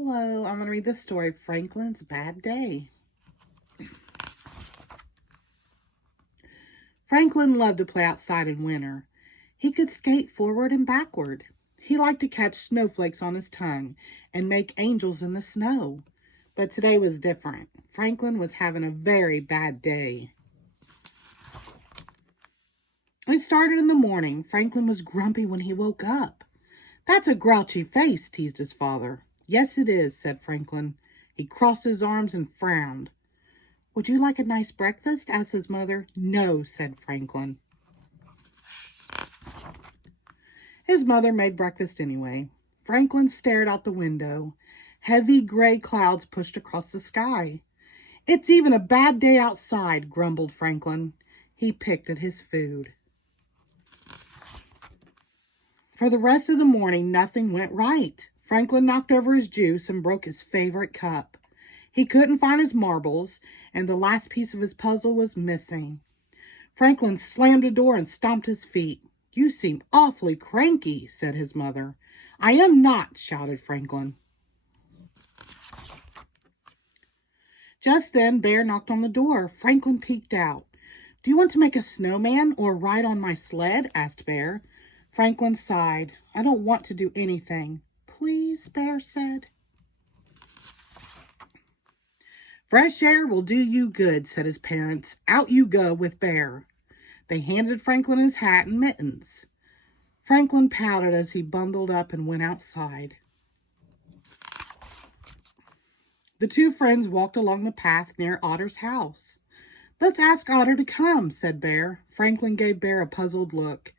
Hello, I'm going to read the story, Franklin's Bad Day. Franklin loved to play outside in winter. He could skate forward and backward. He liked to catch snowflakes on his tongue and make angels in the snow. But today was different. Franklin was having a very bad day. It started in the morning. Franklin was grumpy when he woke up. "That's a grouchy face," teased his father. "Yes, it is," said Franklin. He crossed his arms and frowned. "Would you like a nice breakfast?" asked his mother. "No," said Franklin. His mother made breakfast anyway. Franklin stared out the window. Heavy gray clouds pushed across the sky. "It's even a bad day outside," grumbled Franklin. He picked at his food. For the rest of the morning, nothing went right. Franklin knocked over his juice and broke his favorite cup. He couldn't find his marbles, and the last piece of his puzzle was missing. Franklin slammed a door and stomped his feet. "You seem awfully cranky," said his mother. "I am not," shouted Franklin. Just then, Bear knocked on the door. Franklin peeked out. "Do you want to make a snowman or ride on my sled?" asked Bear. Franklin sighed. "I don't want to do anything." "Please," Bear said. "Fresh air will do you good," said his parents. "Out you go with Bear." They handed Franklin his hat and mittens. Franklin pouted as he bundled up and went outside. The two friends walked along the path near Otter's house. "Let's ask Otter to come," said Bear. Franklin gave Bear a puzzled look.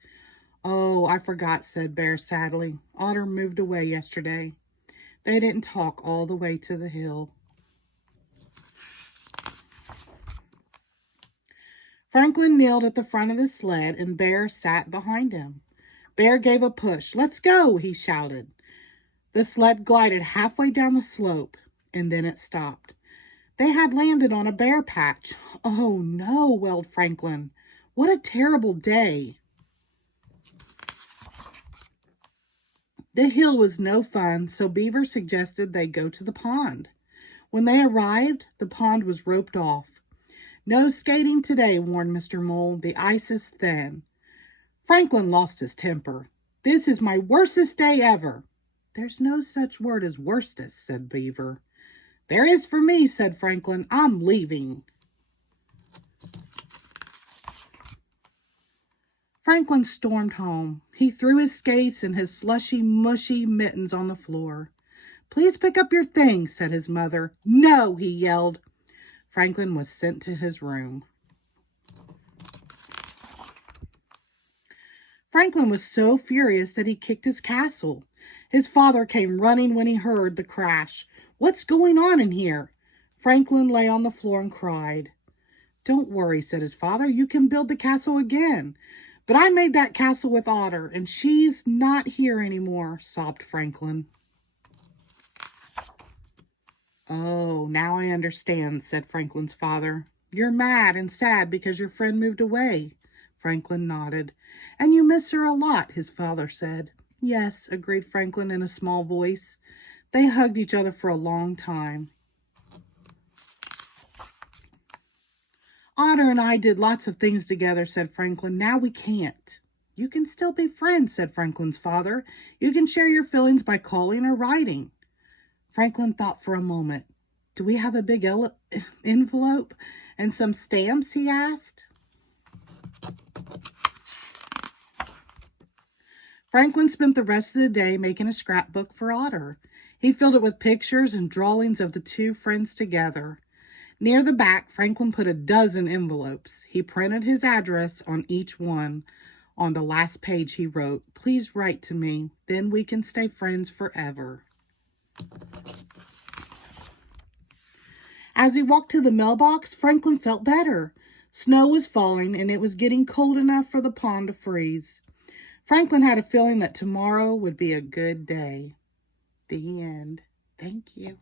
"Oh, I forgot," said Bear sadly. "Otter moved away yesterday." They didn't talk all the way to the hill. Franklin kneeled at the front of the sled and Bear sat behind him. Bear gave a push. "Let's go," he shouted. The sled glided halfway down the slope and then it stopped. They had landed on a bear patch. "Oh no," wailed Franklin. "What a terrible day." The hill was no fun, so Beaver suggested they go to the pond. When they arrived, the pond was roped off. "No skating today," warned Mr. Mole. "The ice is thin." Franklin lost his temper. "This is my worstest day ever." "There's no such word as worstest," said Beaver. "There is for me," said Franklin. "I'm leaving." Franklin stormed home. He threw his skates and his slushy, mushy mittens on the floor. "Please pick up your things," said his mother. "No," he yelled. Franklin was sent to his room. Franklin was so furious that he kicked his castle. His father came running when he heard the crash. "What's going on in here?" Franklin lay on the floor and cried. "Don't worry," said his father. "You can build the castle again." "But I made that castle with Otter, and she's not here anymore," sobbed Franklin. "Oh, now I understand," said Franklin's father. "You're mad and sad because your friend moved away." Franklin nodded. "And you miss her a lot," his father said. "Yes," agreed Franklin in a small voice. They hugged each other for a long time. "Otter and I did lots of things together," said Franklin. "Now we can't." "You can still be friends," said Franklin's father. "You can share your feelings by calling or writing." Franklin thought for a moment. "Do we have a big envelope and some stamps?" he asked. Franklin spent the rest of the day making a scrapbook for Otter. He filled it with pictures and drawings of the two friends together. Near the back, Franklin put a dozen envelopes. He printed his address on each one. On the last page, he wrote, "Please write to me. Then we can stay friends forever." As he walked to the mailbox, Franklin felt better. Snow was falling, and it was getting cold enough for the pond to freeze. Franklin had a feeling that tomorrow would be a good day. The end. Thank you.